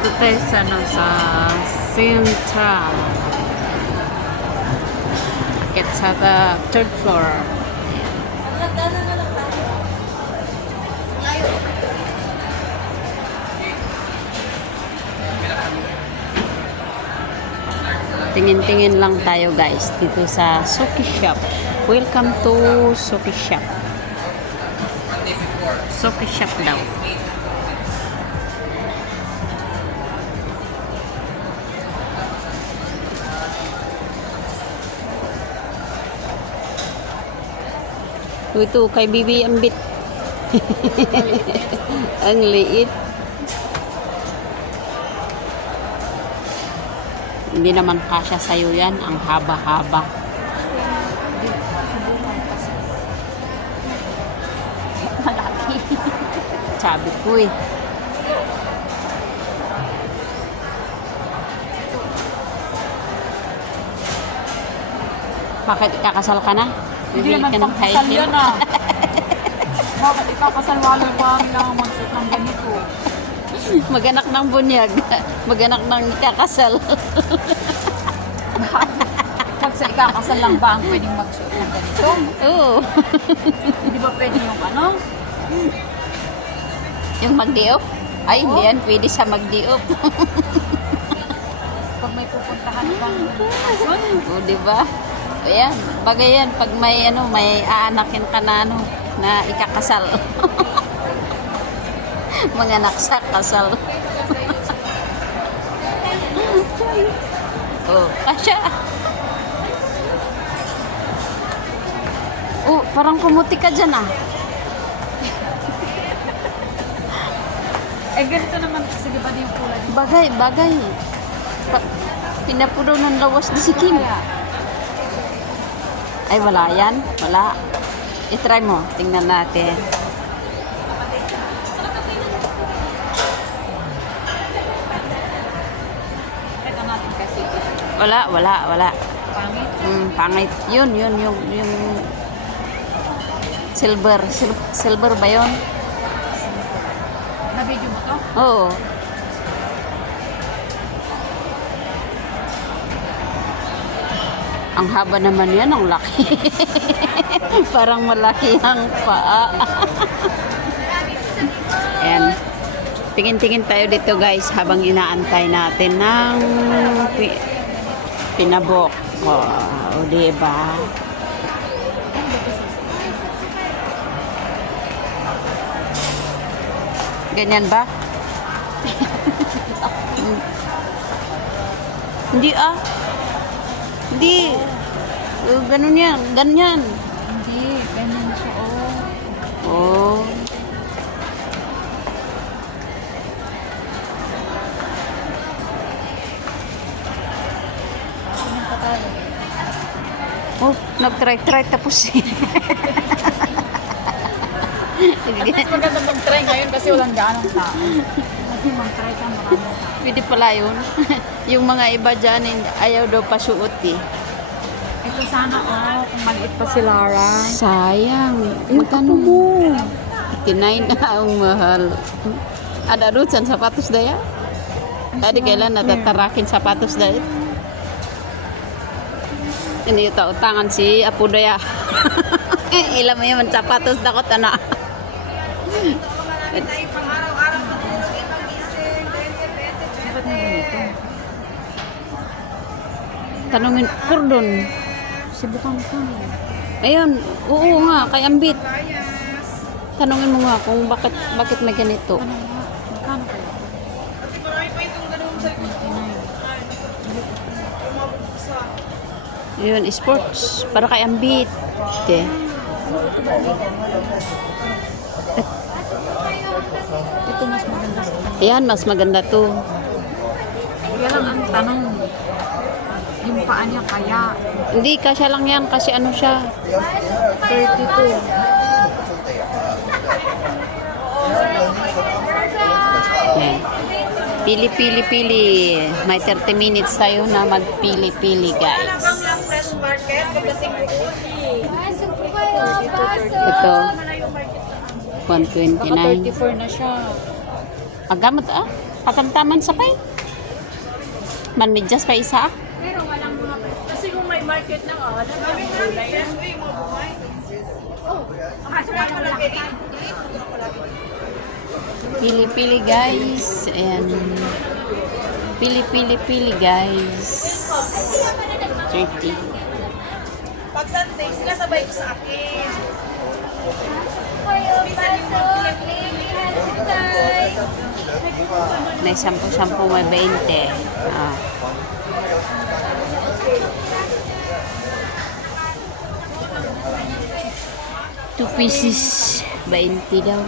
Dito tayo sa, ano, sa Central. It's sa the third floor. Tingin-tingin lang tayo guys dito sa Suki Shop. Welcome to Suki Shop. Suki Shop daw. Ito kay Bibi Ambit. Ang liit. Hindi naman kasya sa'yo yan. Ang haba-haba. Malaki. Sabi ko eh. Bakit ikakasal ka na? Hindi naman pagkasal yan ah. Bakit ikakasal wala pa lang magsuot ng ganito? Maganak ng bunyag. Maganak ng ikakasal. Pag sa ikakasal lang ba ang pwedeng magsuot ng ganito? Oo. Hindi ba pwede yung ano? Yung mag-di-off? Ay, hindi yan. Pwede sa mag-di-off. Pag may pupuntahan bang okasyon? O, diba? Ayan. Bagay yan. Pag may, ano, may aanakin ka na, ano, na ikakasal. Mga anak sa kasal. Oh, kasya. Oh, parang pumuti ka dyan ah. Eh ganito naman kasi di ba yung kulay? Bagay, bagay. Pinapudaw ng lawas di si Kim. Ay, wala yan. Wala. I-try mo. Tingnan natin. Ito natin kasi. Wala. Pangit. Pangit. Yun. Yung silver. Silver ba yun? Na-video mo to? Oo. Ang haba naman yan, ang laki. Parang malaki ang paa. Ayan. Tingin-tingin tayo dito guys habang inaantay natin ng pinabok. O, diba? Ganyan ba? Hindi ah. Hindi. Ganun yan. Ganyan. Hindi. Ganyan siya oh. Oh. Ganyan pa tayo. Oh, nag-try tapos eh. At least maganda mag-try ngayon kasi walang gaanong tao. Kasi mag-try ka maraming tao. Pwede pala yun. Yung mga iba dyan, ayaw daw pasuot eh. Ito sana oh, kung maliit pa si Lara. Sayang. Magkano mo? 89 na ang mahal. Ada rutan sapatos daya? Tadi kailan natatarakin sapatos daya? Hindi yung tangan si Apo daya. Ilan mo yung sapatos dakot na. Dapat mo ganito. Tanungin, kurdon. Sibukan ka. Ayun, oo nga, kay Ambit. Tanungin mo nga kung bakit may ganito. Ano nga? Magkano kaya? Yun, sports. Para kay Ambit. Okay. Ito mas maganda sa kanya. Ayan, mas maganda to. Kaya lang ang tanong, yung paa niya kaya Hindi, kasya lang yan kasi ano siya. 32. Ayan. Pili. May 30 minutes tayo na magpili-pili, guys. Ito, 129. 34 na siya. Agamot ah. Katamtaman sa pay. Manmedyas pa isa. Pero walang mga... Kasi kung may market na, wala na yung gulay. Kaso wala Pili-pili guys. Ayan. Pili-pili-pili guys. 30. Pag Sunday, sila sabay ko sa akin. May 10-10, may 20. Ah. Two pieces, 20 daw.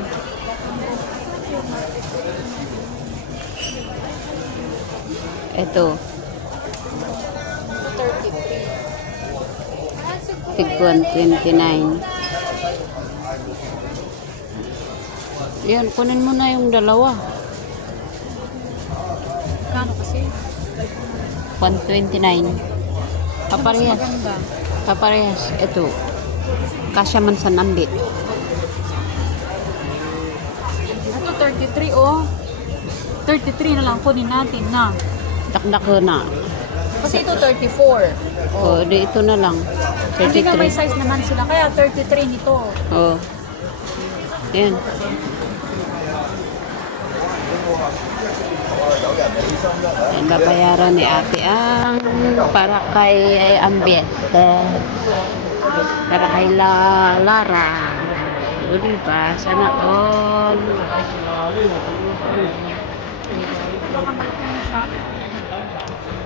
Ito. 29. Yan, kunin mo na yung dalawa. Kano kasi? 129. Kaparehas. Maganda. Kaparehas. Ito. Kasya man sa nambit. Ito 33 oh. 33 na lang kunin natin na. Dakdak ko na. Kasi ito 34. O, di ito na lang. Hindi nga may 33. size naman sila. Kaya 33 nito. O. Yan. Yan, babayaran ni ate ang para kay ambiente. Para kay Lara. O, diba? Sana all.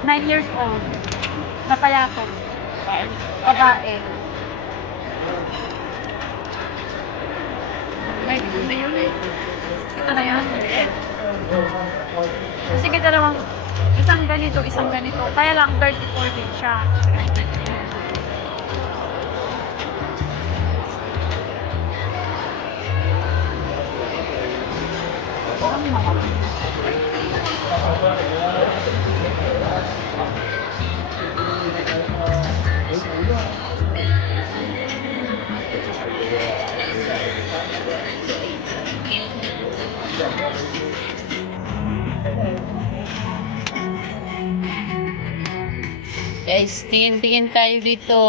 9 years old. Napayakot. Babae. May ganda yun eh. Ito na yan. Sige, dalawang isang ganito. Kaya lang 34 din siya. Guys, tingin tayo dito.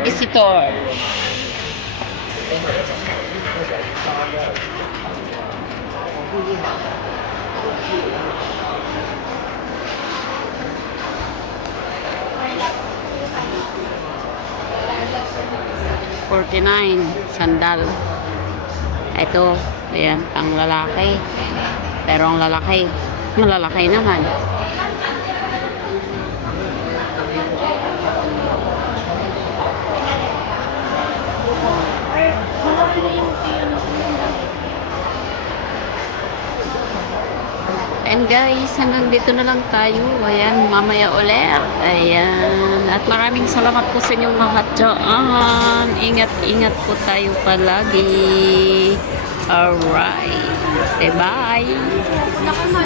Visitor. $49 sandal. Ito, ayan, ang lalaki. Pero ang lalaki, malalaki naman. And guys, hanggang dito na lang tayo. Ayan, mamaya ulit. Ayan. At maraming salamat po sa inyong lahat dyan. Ingat-ingat po tayo palagi. Alright. Bye-bye.